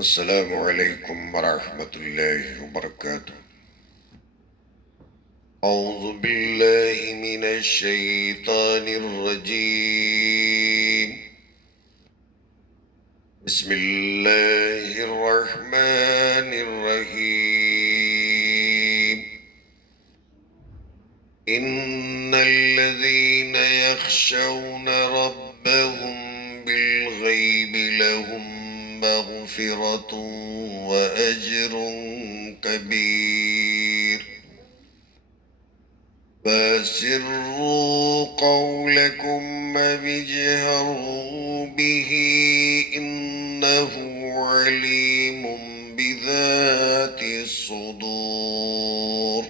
السلام علیکم ورحمۃ اللہ وبرکاتہ۔ اعوذ باللہ من الشیطان الرجیم، بسم اللہ الرحمن الرحیم۔ ان الذین یخشون ربهم بالغیب لهم مغفرة وأجر كبير، فاسروا قولكم واجهروا به إنه عليم بذات الصدور،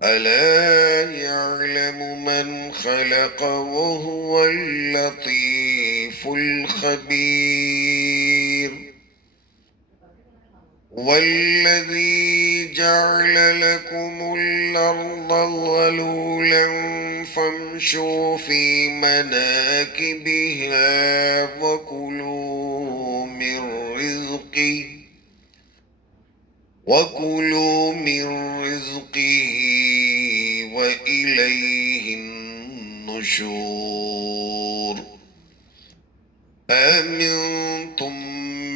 ألا يعلم من خلق وهو اللطيف الخبير. والذي جعل لكم الأرض ذلولا فامشوا في مناكبها وكلوا من رزقه وإليه النشور. أأمنتم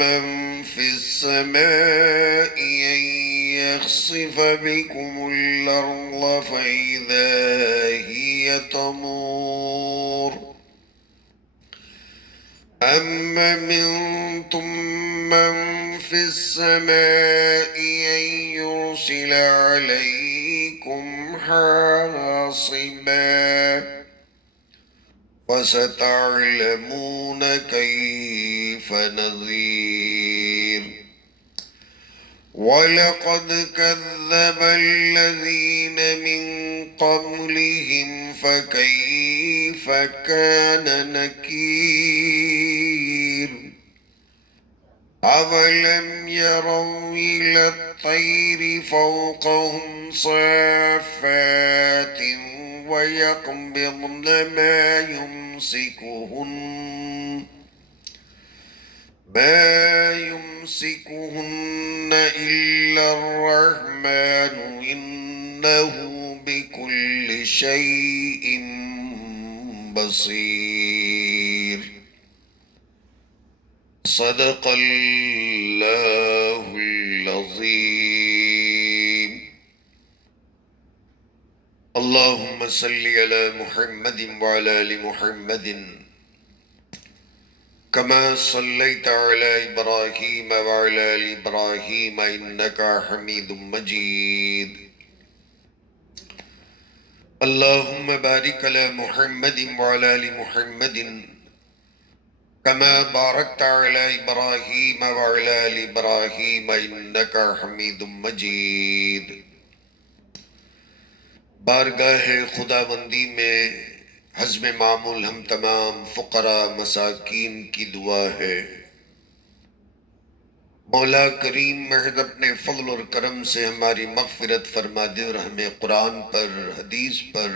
من في السماء أن يخسف بكم الأرض فإذا هي تمور، أم أمنتم من في السماء أن يرسل عليكم حاصبا، فستعلمون كيف نذير. ولقد كذب الذين من قبلهم فكيف كان نكير. أولم يروا إلى الطير فوقهم صافات ويقبضن ما يمسكهن إلا الرحمن إنه بكل شيء بصير. صدق الله العظيم. اللهم صل على محمد وعلى آل محمد كما صليت على إبراهيم وعلى آل إبراهيم إنك حميد مجيد. اللهم بارك على محمد وعلى آل محمد كما باركت على إبراهيم وعلى آل إبراهيم إنك حميد مجيد. بارگاہ خداوندی میں حزب معمول ہم تمام فقراء مساکین کی دعا ہے، مولا کریم محض اپنے فضل اور کرم سے ہماری مغفرت فرما دے اور ہمیں قرآن پر، حدیث پر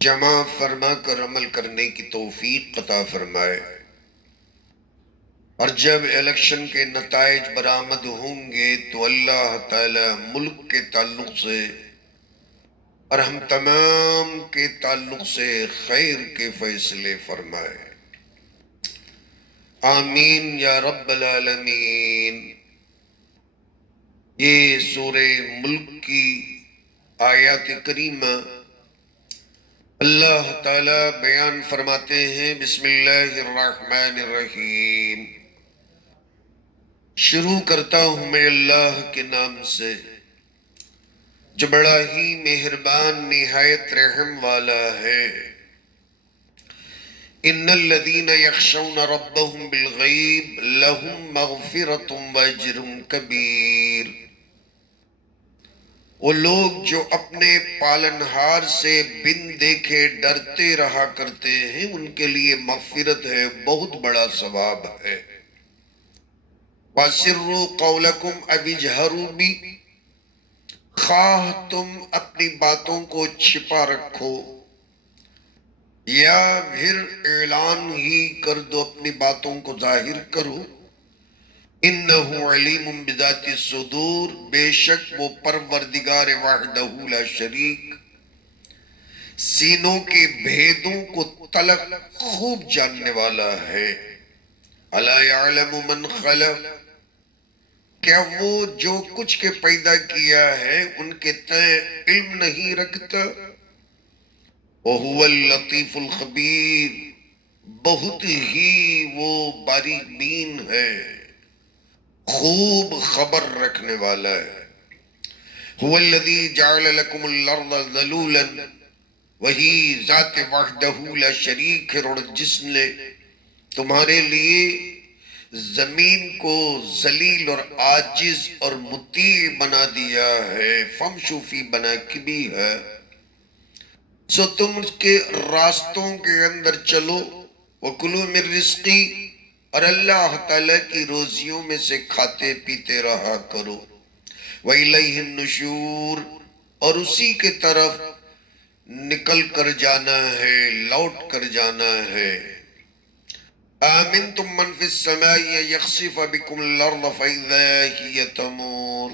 جمع فرما کر عمل کرنے کی توفیق عطا فرمائے، اور جب الیکشن کے نتائج برآمد ہوں گے تو اللہ تعالی ملک کے تعلق سے اور ہم تمام کے تعلق سے خیر کے فیصلے فرمائے، آمین یا رب العالمین۔ یہ سورہ ملک کی آیات کریمہ اللہ تعالی بیان فرماتے ہیں، بسم اللہ الرحمن الرحیم، شروع کرتا ہوں میں اللہ کے نام سے جو بڑا ہی مہربان نہایت رحم والا ہے۔ ان الذین یخشون ربهم بالغیب لهم مغفرۃ واجر کبیر، وہ لوگ جو اپنے پالنہار سے بن دیکھے ڈرتے رہا کرتے ہیں ان کے لیے مغفرت ہے، بہت بڑا ثواب ہے۔ وَأَسِرُّوا قَوْلَكُمْ أَوِ اجْهَرُوا بِهِ، خواہ تم اپنی باتوں کو چھپا رکھو یا پھر اعلان ہی کر دو، اپنی باتوں کو ظاہر کرو. انہو علیم بذات الصدور، بے شک وہ پروردگار وحدہ لا شریک، سینوں کے بھیدوں کو تلق خوب جاننے والا ہے. الا یعلم من خلق، کیا وہ جو کچھ کے پیدا کیا ہے ان کے تئیں علم نہیں رکھتا؟ وَهُوَ اللطیف الخبیر، بہت ہی وہ باریک بین ہے، خوب خبر رکھنے والا ہے. هُوَ الَّذِي جَعَلَ لَكُمُ الْأَرْضَ ذَلُولًا، وہی ذات وحدہ لا شریک ہے، اور جس نے تمہارے لیے زمین کو ذلیل اور عاجز اور مطیع بنا دیا ہے. فَامْشُوا فِي مَنَاكِبِهَا، سو تم اس کے راستوں کے اندر چلو. وَكُلُوا مِن رِزْقِهِ، اور اللہ تعالیٰ کی روزیوں میں سے کھاتے پیتے رہا کرو. وَإِلَيْهِ النُّشُورُ، اور اسی کے طرف نکل کر جانا ہے، لوٹ کر جانا ہے. آمنتم من فی السماء یخسف بکم الارض فإذا ہی تمور،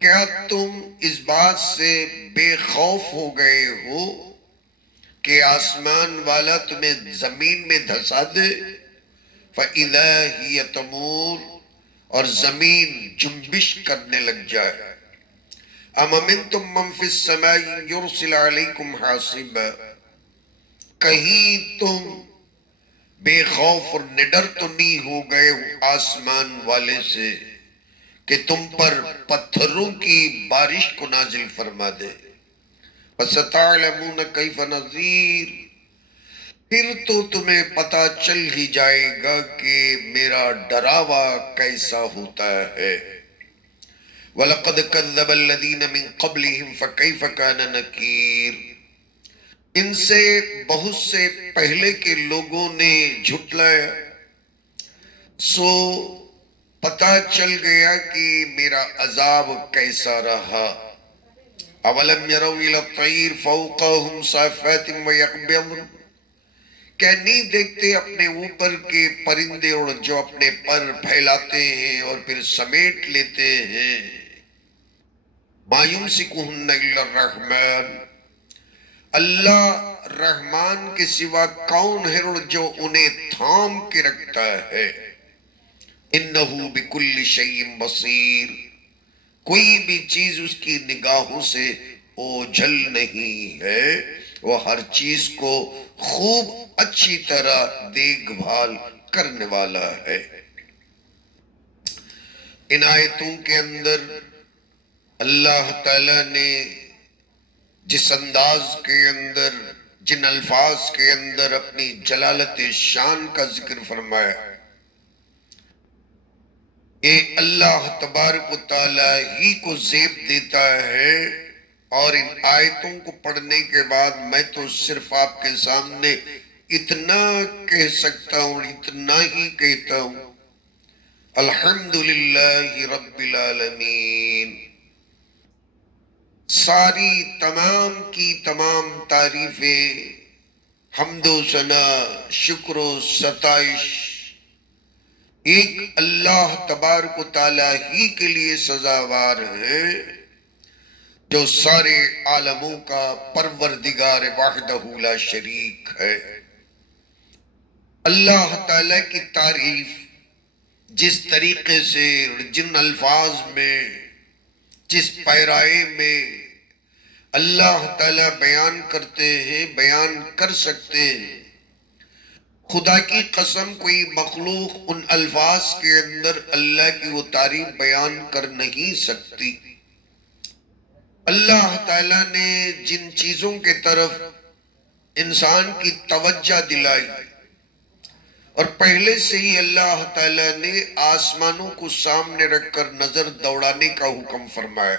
کیا تم اس بات سے بے خوف ہو گئے ہو کہ آسمان والا تمہیں زمین میں دھسا دے؟ فَإِذَا هِيَ تَمُورُ، اور زمین جنبش کرنے لگ جائے. أَمْ أَمِنْتُمْ مَنْ فِي السَّمَاءِ يُرْسِلَ عَلَيْكُمْ حَاصِبًا، کہیں تم بے خوف اور نڈر تو نہیں ہو گئے آسمان والے سے کہ تم پر پتھروں کی بارش کو نازل فرما دے. فَسَتَعْلَمُونَ كَيْفَ نَذِيرٌ، پھر تو تمہیں پتا چل ہی جائے گا کہ میرا ڈراوا کیسا ہوتا ہے. وَلَقَدْ كَذَّبَ الَّذِينَ مِن قَبْلِهِمْ فَكَيْفَ كَانَ نَكِيرٌ، ان سے بہت سے پہلے کے لوگوں نے جھٹلایا، سو پتا چل گیا کہ میرا عذاب کیسا رہا. اولم یروا الی الطیر فوقہم صافات ویقبضن، کیا نہیں دیکھتے اپنے اوپر کے پرندے اور جو اپنے پر پھیلاتے ہیں اور پھر سمیٹ لیتے ہیں. ما یمسکہن الا الرحمن، اللہ رحمان کے سوا کون ہے جو انہیں تھام کے رکھتا ہے. انہو بکل شیء بصیر، کوئی بھی چیز اس کی نگاہوں سے اوجھل نہیں ہے، وہ ہر چیز کو خوب اچھی طرح دیکھ بھال کرنے والا ہے. ان آیتوں کے اندر اللہ تعالیٰ نے جس انداز کے اندر، جن الفاظ کے اندر اپنی جلالت شان کا ذکر فرمایا، یہ اللہ تبارک و تعالیٰ ہی کو زیب دیتا ہے. اور ان آیتوں کو پڑھنے کے بعد میں تو صرف آپ کے سامنے اتنا کہہ سکتا ہوں، اتنا ہی کہتا ہوں، الحمدللہ رب العالمین. ساری تمام کی تمام تعریفیں، حمد و ثنا، شکر و ستائش ایک اللہ تبارک و تعالیٰ ہی کے لیے سزاوار ہیں، جو سارے عالموں کا پروردگار وحدہ لا شریک ہے. اللہ تعالیٰ کی تعریف جس طریقے سے، جن الفاظ میں، جس پیرائے میں اللہ تعالیٰ بیان کرتے ہیں، بیان کر سکتے ہیں، خدا کی قسم کوئی مخلوق ان الفاظ کے اندر اللہ کی وہ تعریف بیان کر نہیں سکتی. اللہ تعالیٰ نے جن چیزوں کے طرف انسان کی توجہ دلائی، اور پہلے سے ہی اللہ تعالیٰ نے آسمانوں کو سامنے رکھ کر نظر دوڑانے کا حکم فرمایا،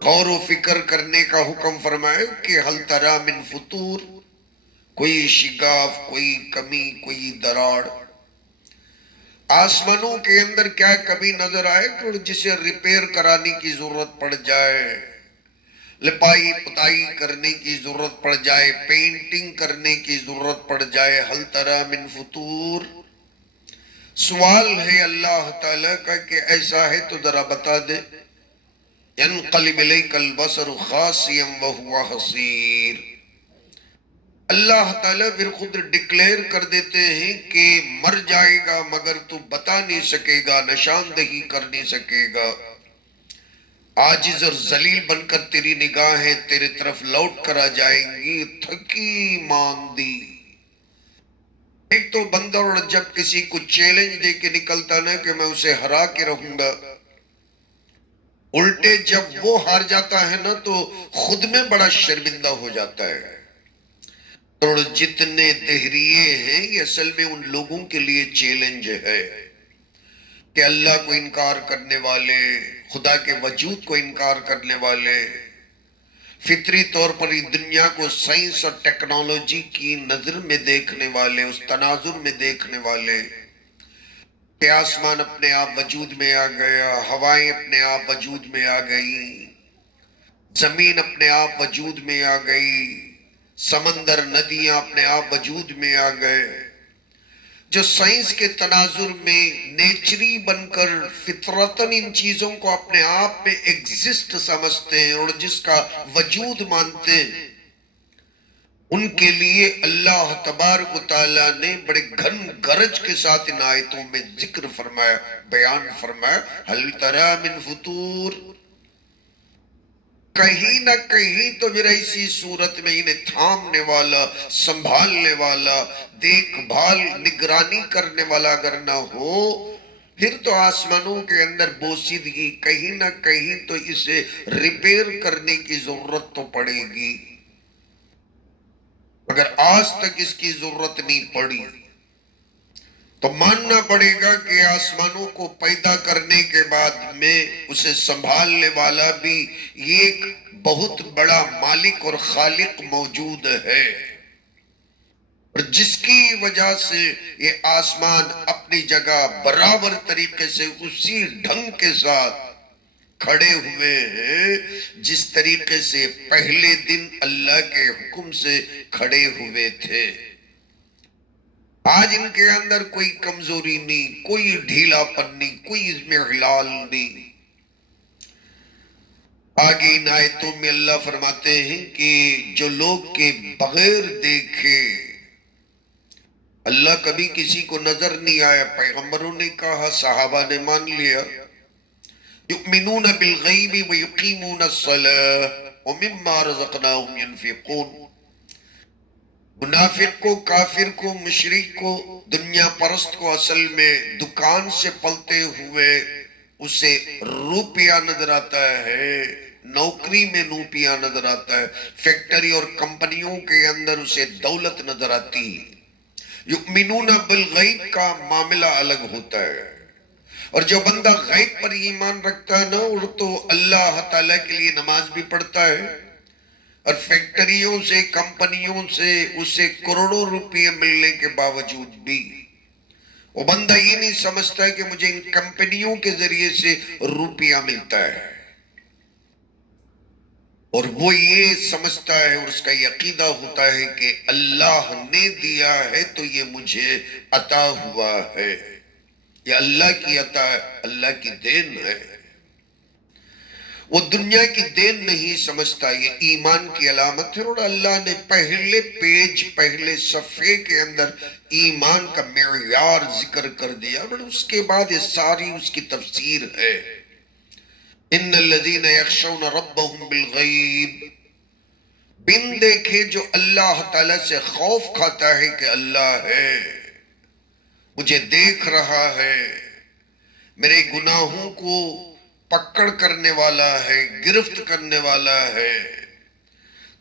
غور و فکر کرنے کا حکم فرمایا کہ حل تری من فطور، کوئی شگاف، کوئی کمی، کوئی دراڑ آسمانوں کے اندر کیا کبھی نظر آئے کہ جسے ریپیر کرانے کی ضرورت پڑ جائے؟ لپائی پتائی کرنے کی ضرورت پڑ جائے، پینٹنگ کرنے کی ضرورت پڑ جائے، حل تری من فطور، سوال ہے اللہ تعالیٰ کا کہ ایسا ہے تو ذرا بتا دے۔ ينقلب الیک البصر خاسئا وهو حسیر، اللہ تعالیٰ پھر خود ڈکلیئر کر دیتے ہیں کہ مر جائے گا مگر تو بتا نہیں سکے گا، نشاندہی کر نہیں سکے گا، عاجز اور ذلیل بن کر تیری نگاہیں تیرے طرف لوٹ کر آ جائیں گی، تھکی ماندی۔ ایک تو بندہ اور جب کسی کو چیلنج دے کے نکلتا نا کہ میں اسے ہرا کے رہوں گا، الٹے جب وہ ہار جاتا ہے نا تو خود میں بڑا شرمندہ ہو جاتا ہے۔ اور جتنے دہریے ہیں یہ اصل میں ان لوگوں کے لیے چیلنج ہے کہ اللہ کو انکار کرنے والے، خدا کے وجود کو انکار کرنے والے، فطری طور پر یہ دنیا کو سائنس اور ٹیکنالوجی کی نظر میں دیکھنے والے، اس تناظر میں دیکھنے والے کہ آسمان اپنے آپ وجود میں آ گیا، ہوائیں اپنے آپ وجود میں آ گئی، زمین اپنے آپ وجود میں آ گئی، سمندر ندیاں اپنے آپ وجود میں آ گئے، جو سائنس کے تناظر میں نیچری بن کر فطرتاً ان چیزوں کو اپنے آپ میں ایگزسٹ سمجھتے ہیں اور جس کا وجود مانتے ہیں، ان کے لیے اللہ تبارک و تعالیٰ نے بڑے گھن گرج کے ساتھ ان آیتوں میں ذکر فرمایا، بیان فرمایا، حل تری من فطور، کہیں نہ کہیں تو میرا اسی صورت میں انہیں تھامنے والا، سنبھالنے والا، دیکھ بھال نگرانی کرنے والا اگر نہ ہو، پھر تو آسمانوں کے اندر بوسیدگی، کہیں نہ کہیں تو اسے ریپیئر کرنے کی ضرورت تو پڑے گی، اگر آج تک اس کی ضرورت نہیں پڑی تو ماننا پڑے گا کہ آسمانوں کو پیدا کرنے کے بعد میں اسے سنبھالنے والا بھی یہ ایک بہت بڑا مالک اور خالق موجود ہے، اور جس کی وجہ سے یہ آسمان اپنی جگہ برابر طریقے سے اسی ڈھنگ کے ساتھ کھڑے ہوئے ہیں جس طریقے سے پہلے دن اللہ کے حکم سے کھڑے ہوئے تھے۔ آج ان کے اندر کوئی کمزوری نہیں، کوئی ڈھیلا پن نہیں، کوئی اس میں غلال نہیں۔ آگے ان آیتوں میں اللہ فرماتے ہیں کہ جو لوگ کے بغیر دیکھے اللہ کبھی کسی کو نظر نہیں آیا، پیغمبروں نے کہا، صحابہ نے مان لیا، یؤمنون بالغیب ویقیمون الصلاۃ ومما رزقناہم ینفقون، منافق کو، کافر کو، مشرک کو، دنیا پرست کو اصل میں دکان سے پلتے ہوئے اسے روپیہ نظر آتا ہے، نوکری میں روپیہ نظر آتا ہے، فیکٹری اور کمپنیوں کے اندر اسے دولت نظر آتی ہے۔ یؤمنون بالغیب کا معاملہ الگ ہوتا ہے، اور جو بندہ غیب پر ایمان رکھتا ہے نا، اور تو اللہ تعالیٰ کے لیے نماز بھی پڑھتا ہے، اور فیکٹریوں سے، کمپنیوں سے اسے کروڑوں روپیے ملنے کے باوجود بھی وہ بندہ یہ نہیں سمجھتا ہے کہ مجھے ان کمپنیوں کے ذریعے سے روپیہ ملتا ہے، اور وہ یہ سمجھتا ہے اور اس کا یہ عقیدہ ہوتا ہے کہ اللہ نے دیا ہے تو یہ مجھے عطا ہوا ہے، یہ اللہ کی عطا ہے، اللہ کی دین ہے، وہ دنیا کی دین نہیں سمجھتا، یہ ایمان کی علامت ہے، اور اللہ نے پہلے پیج، پہلے صفحے کے اندر ایمان کا معیار ذکر کر دیا، اور اس کے بعد یہ ساری اس کی تفسیر ہے۔ ان الذین یخشون ربهم بالغیب، بن دیکھے جو اللہ تعالیٰ سے خوف کھاتا ہے کہ اللہ ہے، مجھے دیکھ رہا ہے، میرے گناہوں کو پکڑ کرنے والا ہے، گرفت کرنے والا ہے،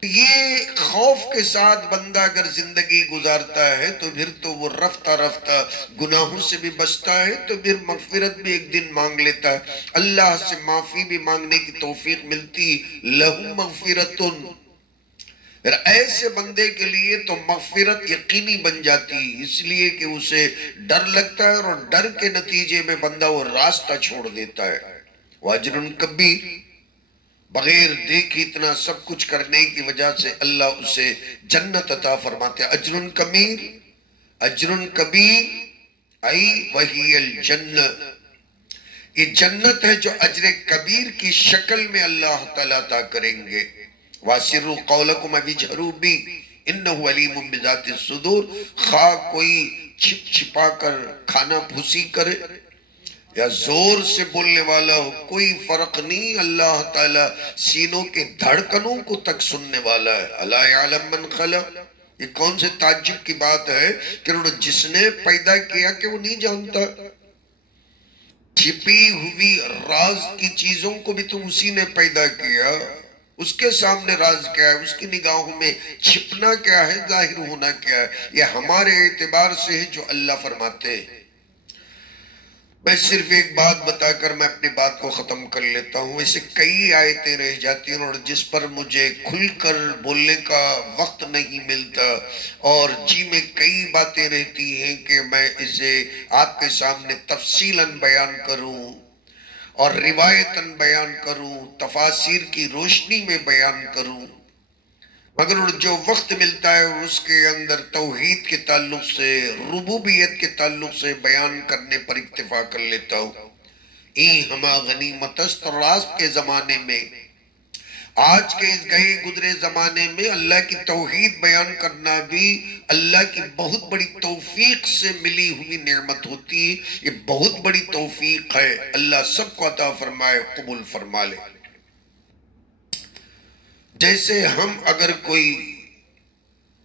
یہ خوف کے ساتھ بندہ اگر زندگی گزارتا ہے تو پھر تو وہ رفتہ رفتہ گناہوں سے بھی بچتا ہے، تو پھر مغفرت بھی ایک دن مانگ لیتا ہے، اللہ سے معافی بھی مانگنے کی توفیق ملتی، لہم مغفرتن، پھر ایسے بندے کے لیے تو مغفرت یقینی بن جاتی، اس لیے کہ اسے ڈر لگتا ہے، اور ڈر کے نتیجے میں بندہ وہ راستہ چھوڑ دیتا ہے، واجر کبیر، بغیر دیکھے اتنا سب کچھ کرنے کی وجہ سے اللہ اسے جنت عطا فرماتے ہیں۔ اجر کبیر، اجر کبیر ای وہی الجنہ، یہ جنت ہے جو اجر کبیر کی شکل میں اللہ تعالیٰ عطا کریں گے۔ وَاسِرُّوا قَوْلَكُمْ وَاجْهَرُوا بِهِ إِنَّهُ عَلِيمٌ بِذَاتِ الصُّدُورِ، خواہ کوئی چھپ چھپا کر کھانا پھوسی کرے یا زور سے بولنے والا ہو، کوئی فرق نہیں، اللہ تعالیٰ سینوں کے دھڑکنوں کو تک سننے والا ہے۔ اَلَا يَعْلَمْ مَنْ خَلَقَ، یہ کون سے تعجب کی بات ہے کہ انہوں نے جس نے پیدا کیا کہ وہ نہیں جانتا؟ چھپی ہوئی راز کی چیزوں کو بھی تو اسی نے پیدا کیا، اس کے سامنے راز کیا ہے، اس کی نگاہوں میں چھپنا کیا ہے، ظاہر ہونا کیا ہے، یہ ہمارے اعتبار سے ہے جو اللہ فرماتے ہیں۔ میں صرف ایک بات بتا کر میں اپنی بات کو ختم کر لیتا ہوں، اسے کئی آیتیں رہ جاتی ہیں اور جس پر مجھے کھل کر بولنے کا وقت نہیں ملتا، اور جی میں کئی باتیں رہتی ہیں کہ میں اسے آپ کے سامنے تفصیلاً بیان کروں اور روایتاً بیان کروں، تفاسیر کی روشنی میں بیان کروں، مگر جو وقت ملتا ہے اس کے اندر توحید کے تعلق سے، ربوبیت کے تعلق سے بیان کرنے پر اکتفا کر لیتا ہوں۔ این ہما غنیمت است، اور آج کے زمانے میں، آج کے اس گئے گزرے زمانے میں اللہ کی توحید بیان کرنا بھی اللہ کی بہت بڑی توفیق سے ملی ہوئی نعمت ہوتی ہے، یہ بہت بڑی توفیق ہے، اللہ سب کو عطا فرمائے، قبول فرما لے۔ جیسے ہم اگر کوئی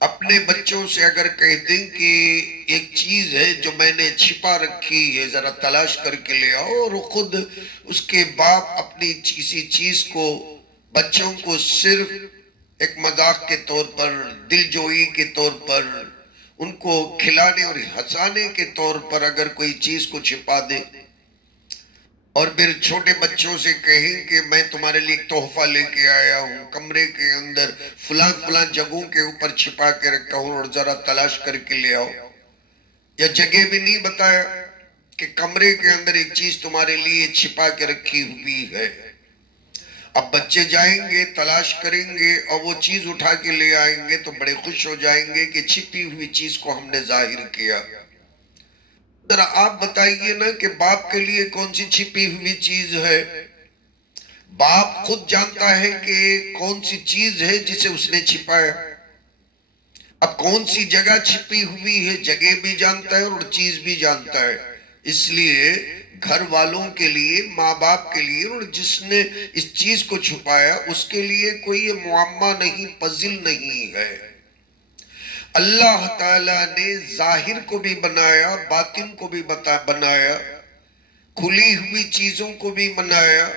اپنے بچوں سے اگر کہہ دیں کہ ایک چیز ہے جو میں نے چھپا رکھی ہے ذرا تلاش کر کے لے آؤ، اور خود اس کے باپ اپنی کسی چیز کو بچوں کو صرف ایک مذاق کے طور پر، دلجوئی کے طور پر، ان کو کھلانے اور ہنسانے کے طور پر اگر کوئی چیز کو چھپا دے، اور پھر چھوٹے بچوں سے کہیں کہ میں تمہارے لیے ایک تحفہ لے کے آیا ہوں، کمرے کے اندر فلاں فلاں جگہوں کے اوپر چھپا کے رکھا ہوں اور ذرا تلاش کر کے لے آؤ، یا جگہ بھی نہیں بتایا کہ کمرے کے اندر ایک چیز تمہارے لیے چھپا کے رکھی ہوئی ہے، اب بچے جائیں گے تلاش کریں گے اور وہ چیز اٹھا کے لے آئیں گے تو بڑے خوش ہو جائیں گے کہ چھپی ہوئی چیز کو ہم نے ظاہر کیا۔ ذرا آپ بتائیے نا کہ باپ کے لیے کون سی چھپی ہوئی چیز ہے؟ باپ خود جانتا ہے کہ کون سی چیز ہے جسے اس نے چھپایا، اب کون سی جگہ چھپی ہوئی ہے جگہ بھی جانتا ہے اور چیز بھی جانتا ہے، اس لیے گھر والوں کے لیے، ماں باپ کے لیے، اور جس نے اس چیز کو چھپایا اس کے لیے کوئی یہ معمہ نہیں، پزل نہیں ہے۔ اللہ تعالیٰ نے ظاہر کو بھی بنایا، باطن کو بھی بنایا، کھلی ہوئی چیزوں کو بھی بنایا،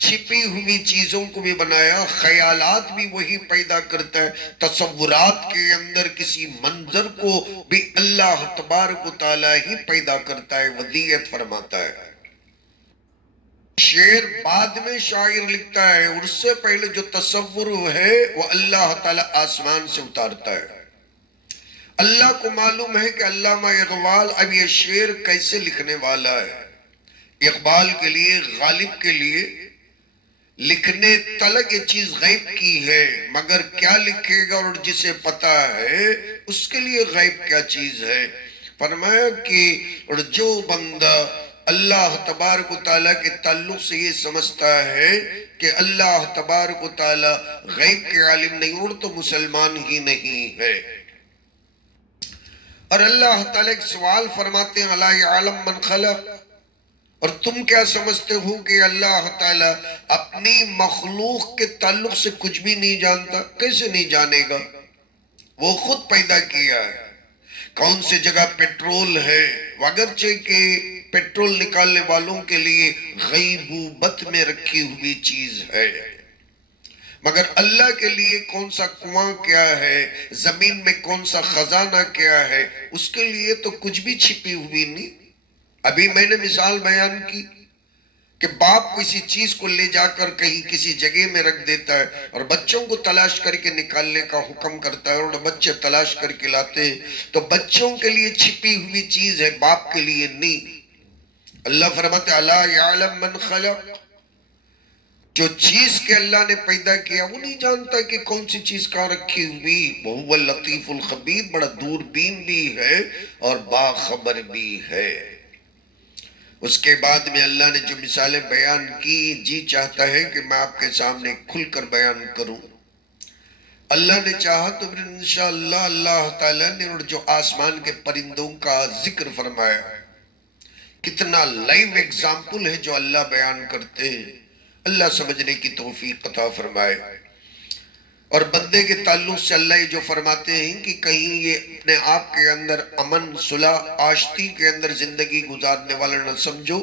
چھپی ہوئی چیزوں کو بھی بنایا، خیالات بھی وہی پیدا کرتا ہے، تصورات کے اندر کسی منظر کو بھی اللہ تبارک و تعالیٰ ہی پیدا کرتا ہے، ودیعت فرماتا ہے۔ شعر بعد میں شاعر لکھتا ہے، اور اس سے پہلے جو تصور ہے وہ اللہ تعالیٰ آسمان سے اتارتا ہے۔ اللہ کو معلوم ہے کہ علامہ اقبال اب یہ شعر کیسے لکھنے والا ہے، اقبال کے لیے، غالب کے لیے لکھنے تلک یہ چیز غیب کی ہے، مگر کیا لکھے گا اور جسے پتا ہے اس کے لیے غیب کیا چیز ہے۔ فرمایا کہ اور جو بندہ اللہ تبارک و تعالیٰ کے تعلق سے یہ سمجھتا ہے کہ اللہ تبارک و تعالیٰ غیب کے عالم نہیں، اور تو مسلمان ہی نہیں ہے۔ اور اللہ تعالیٰ ایک سوال فرماتے ہیں، الا یعلم من خلق، اور تم کیا سمجھتے ہو کہ اللہ تعالیٰ اپنی مخلوق کے تعلق سے کچھ بھی نہیں جانتا؟ کیسے نہیں جانے گا؟ وہ خود پیدا کیا ہے۔ کون سے جگہ پیٹرول ہے، اگرچہ کہ پیٹرول نکالنے والوں کے لیے غیبوبت میں رکھی ہوئی چیز ہے، مگر اللہ کے لیے کون سا کنواں کیا ہے، زمین میں کون سا خزانہ کیا ہے، اس کے لیے تو کچھ بھی چھپی ہوئی نہیں۔ ابھی میں نے مثال بیان کی کہ باپ کسی چیز کو لے جا کر کہیں کسی جگہ میں رکھ دیتا ہے اور بچوں کو تلاش کر کے نکالنے کا حکم کرتا ہے، اور بچے تلاش کر کے لاتے ہیں، تو بچوں کے لیے چھپی ہوئی چیز ہے، باپ کے لیے نہیں۔ اللہ فرماتے الا یعلم من خلق، جو چیز کے اللہ نے پیدا کیا وہ نہیں جانتا کہ کون سی چیز کہاں رکھی ہوئی. وَهُوَ اللطیف الخبیر، بڑا دوربین بھی ہے اور باخبر بھی ہے. اس کے بعد میں اللہ نے جو مثالیں بیان کی، جی چاہتا ہے کہ میں آپ کے سامنے کھل کر بیان کروں. اللہ نے چاہا تو پھر انشاءاللہ اللہ تعالیٰ نے جو آسمان کے پرندوں کا ذکر فرمایا، کتنا لائیو ایگزامپل ہے جو اللہ بیان کرتے ہیں. اللہ سمجھنے کی توفیق عطا فرمائے. اور بندے کے تعلق سے اللہ یہ جو فرماتے ہیں کہ کہیں یہ اپنے آپ کے اندر امن صلح آشتی کے اندر زندگی گزارنے والا نہ سمجھو.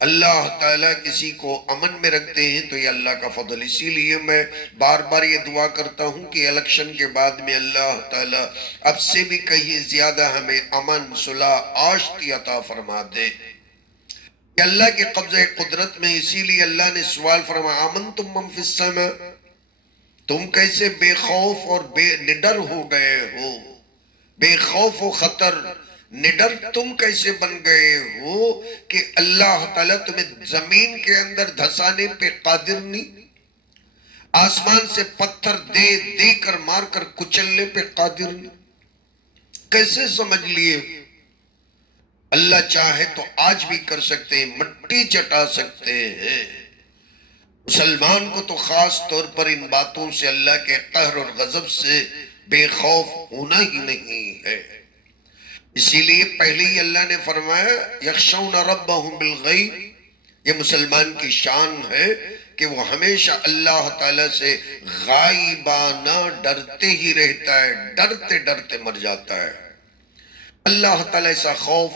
اللہ تعالیٰ کسی کو امن میں رکھتے ہیں تو یہ اللہ کا فضل. اسی لیے میں بار بار یہ دعا کرتا ہوں کہ الیکشن کے بعد میں اللہ تعالیٰ اب سے بھی کہیں زیادہ ہمیں امن صلح آشتی عطا فرما دے. کہ اللہ کے قبضہ قدرت میں، اسی لیے اللہ نے سوال فرمایا آمنتم من فی السماء، تم کیسے بے خوف اور بے نڈر ہو گئے ہو؟ بے خوف و خطر نڈر تم کیسے بن گئے ہو کہ اللہ تعالیٰ تمہیں زمین کے اندر دھسانے پہ قادر نہیں، آسمان سے پتھر دے دے کر مار کر کچلنے پہ قادر نہیں؟ کیسے سمجھ لیے؟ اللہ چاہے تو آج بھی کر سکتے ہیں، مٹی چٹا سکتے ہیں. مسلمان کو تو خاص طور پر ان باتوں سے، اللہ کے قہر اور غضب سے بے خوف ہونا ہی نہیں ہے. اسی لیے پہلے ہی اللہ نے فرمایا یخشون ربہم بالغیب. یہ مسلمان کی شان ہے کہ وہ ہمیشہ اللہ تعالیٰ سے غائبانہ ڈرتے ہی رہتا ہے، ڈرتے ڈرتے مر جاتا ہے. اللہ تعالیٰ ایسا خوف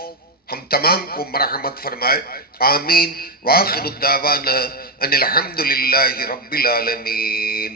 ہم تمام کو مرحمت فرمائے. آمین. وآخر الدعوانا ان الحمدللہ رب العالمین.